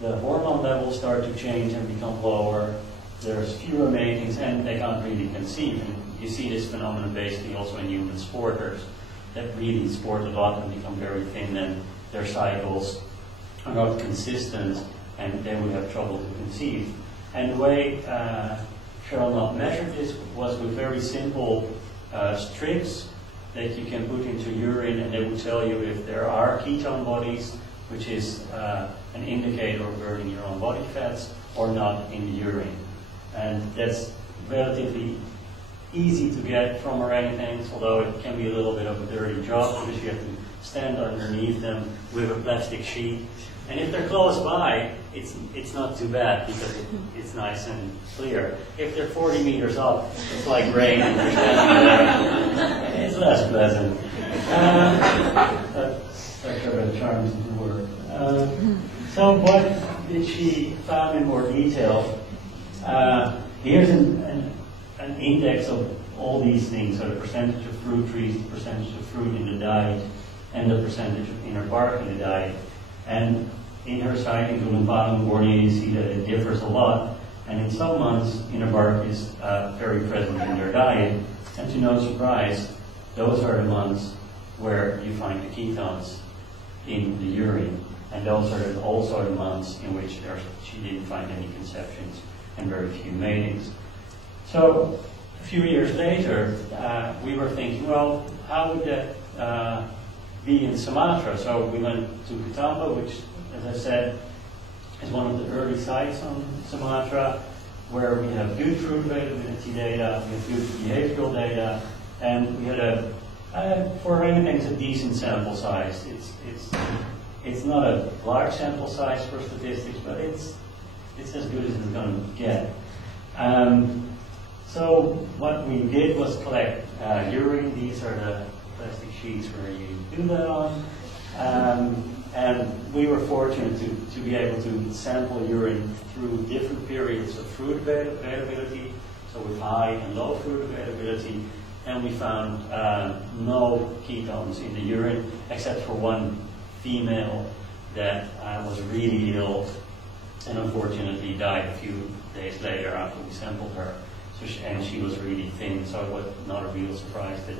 the hormone levels start to change and become lower. There's fewer matings, and they can't really conceive. And you see this phenomenon basically also in human sporters that really sport a lot and become very thin, and their cycles are not consistent, and they would have trouble to conceive. And the way Cheryl Knott measured this was with very simple strips that you can put into urine, and they would tell you if there are ketone bodies, which is an indicator of burning your own body fats, or not in the urine. And that's relatively easy to get from orangutans, although it can be a little bit of a dirty job because you have to stand underneath them with a plastic sheet. And if they're close by, it's not too bad because it's nice and clear. If they're 40 meters up, it's like rain and you're standing there. It's less pleasant. That's a charms of the word. So what did she found in more detail? Here's an index of all these things, so the percentage of fruit trees, the percentage of fruit in the diet, and the percentage of inner bark in the diet. And in her sightings in Borneo, you see that it differs a lot. And in some months, inner bark is very present in their diet. And to no surprise, those are the months where you find the ketones in the urine. And those are also the months in which she didn't find any conceptions and very few matings. So a few years later, we were thinking, well, how would that be in Sumatra? So we went to Katamba, which, as I said, is one of the early sites on Sumatra, where we have good fruit availability data, we have good behavioral data, and we had for orangutans, a decent sample size. It's not a large sample size for statistics, but it's as good as it's going to get. So what we did was collect urine. These are the plastic sheets where you do that on. And we were fortunate to be able to sample urine through different periods of fruit availability, so with high and low fruit availability. And we found no ketones in the urine, except for one female that was really ill and unfortunately died a few days later after we sampled her. So she was really thin, so it was not a real surprise that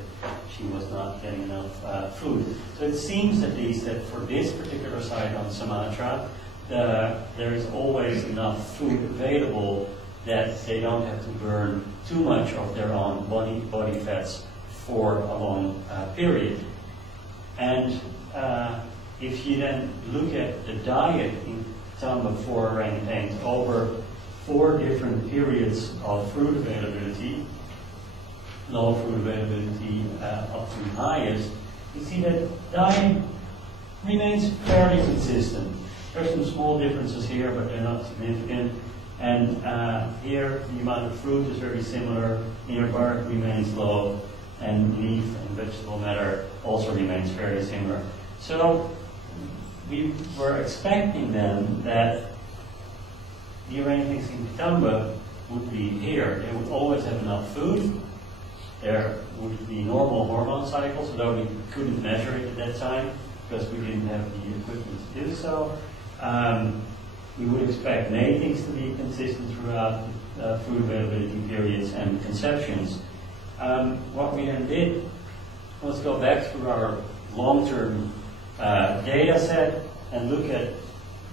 she was not getting enough food. So it seems at least that for this particular site on Sumatra, there is always enough food available that they don't have to burn too much of their own body fats for a long period. And if you then look at the diet in Tamba for orangutans over 4 different periods of fruit availability, low fruit availability up to highest, you see that diet remains fairly consistent. There's some small differences here, but they're not significant. And here, the amount of fruit is very similar. Inner bark remains low, and leaf and vegetable matter also remains fairly similar. So we were expecting then that the orangutans in Katamba would be here. They would always have enough food. There would be normal hormone cycles, although we couldn't measure it at that time because we didn't have the equipment to do so. We would expect matings to be consistent throughout food availability periods and conceptions. What we then did was go back through our long-term data set and look at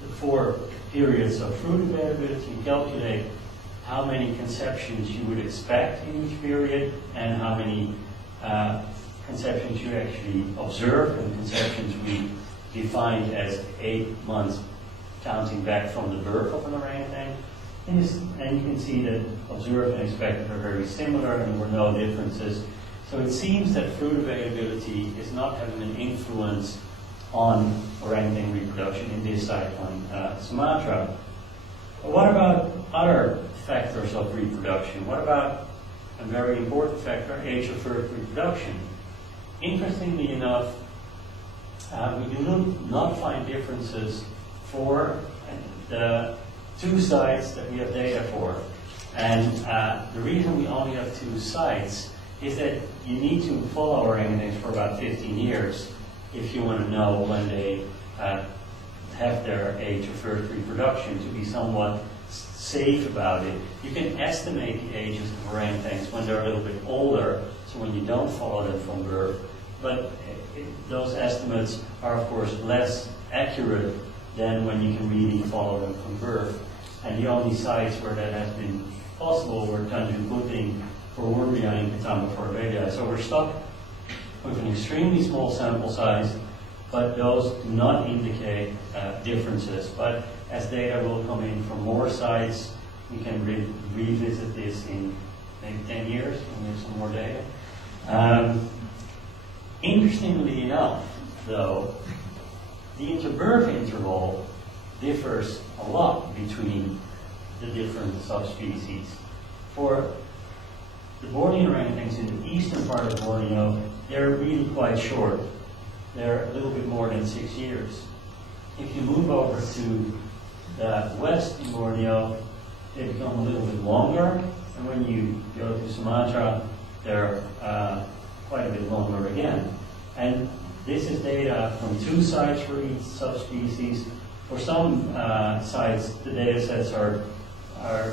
the 4 periods of fruit availability and calculate how many conceptions you would expect in each period and how many conceptions you actually observe, and conceptions we defined as 8 months counting back from the birth of an orangutan. And you can see that observed and expected are very similar and there were no differences. So it seems that fruit availability is not having an influence on orangutan reproduction in this site on Sumatra. But what about other factors of reproduction? What about a very important factor, age of first reproduction? Interestingly enough, we do not find differences for the 2 sites that we have data for. And the reason we only have 2 sites is that you need to follow orangutans for about 15 years if you want to know when they have their age of first reproduction, to be somewhat safe about it. You can estimate the ages of orangutans when they're a little bit older, so when you don't follow them from birth. But those estimates are, of course, less accurate than when you can really follow them from birth. And the only sites where that has been possible were Tanjung Puting for wurmbii and Katanga for abelii. So we're stuck with an extremely small sample size, but those do not indicate differences. But as data will come in from more sites, we can revisit this in maybe 10 years when we have some more data. Interestingly enough, though, the interbirth interval differs a lot between the different subspecies. For the Bornean orangutans in the eastern part of Borneo, they're really quite short. They're a little bit more than 6 years. If you move over to the west in Borneo, they become a little bit longer, and when you go to Sumatra, they're quite a bit longer again. And this is data from 2 sites for each subspecies. For some sites, the data sets are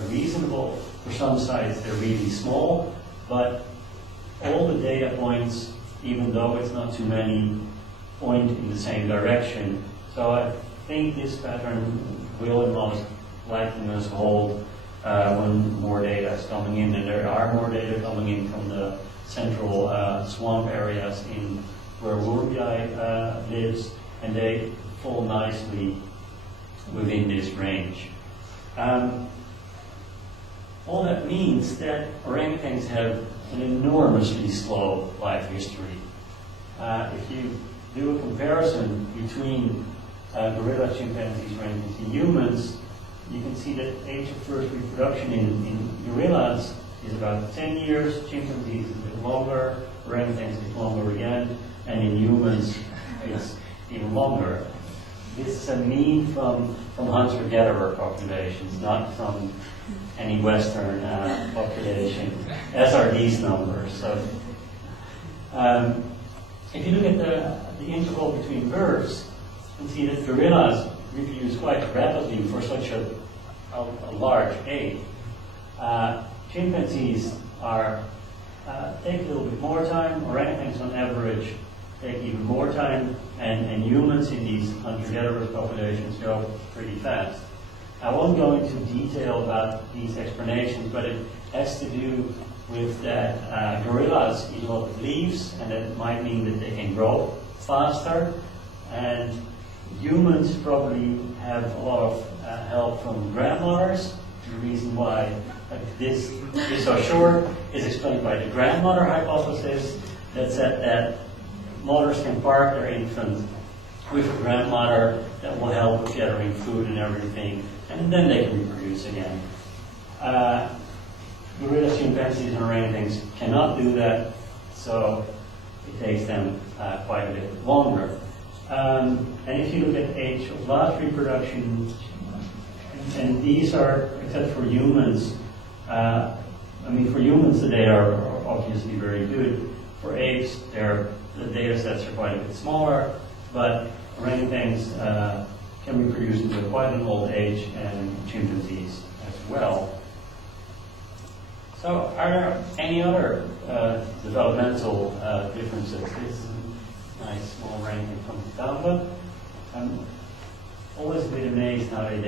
reasonable. For some sites, they're really small, but all the data points, even though it's not too many, point in the same direction. So I think this pattern will in most likeliness hold when more data is coming in, and there are more data coming in from the central swamp areas in where wurmbii lives, and they fall nicely within this range. All that means that orangutans have an enormously slow life history. If you do a comparison between gorilla, chimpanzees, orangutans, and humans, you can see that age of first reproduction in gorillas is about 10 years, chimpanzees is a bit longer, orangutans is longer again, and in humans it's even longer. This is a mean from hunter-gatherer populations, not from any Western population, as are these numbers. So, if you look at the interval between births, you can see that gorillas reproduce quite rapidly for such a large age. Chimpanzees take a little bit more time. Orangutans, on average, take even more time, and humans in these hunter-gatherer populations go pretty fast. I won't go into detail about these explanations, but it has to do with that gorillas eat a lot of leaves, and that might mean that they can grow faster, and humans probably have a lot of help from grandmothers. The reason why this is so short is explained by the grandmother hypothesis, that said that mothers can park their infant with a grandmother that will help with gathering food and everything, and then they can reproduce again. Gorillas, chimpanzees, and orangutans cannot do that, so it takes them quite a bit longer. And if you look at age of last reproduction, and these are, except for humans, for humans the data are obviously very good. For apes, the data sets are quite a bit smaller, but orangutans can reproduce into quite an old age, and chimpanzees as well. So, are there any other developmental differences? This is a nice small orangutan from Katanga. I'm always a bit amazed how they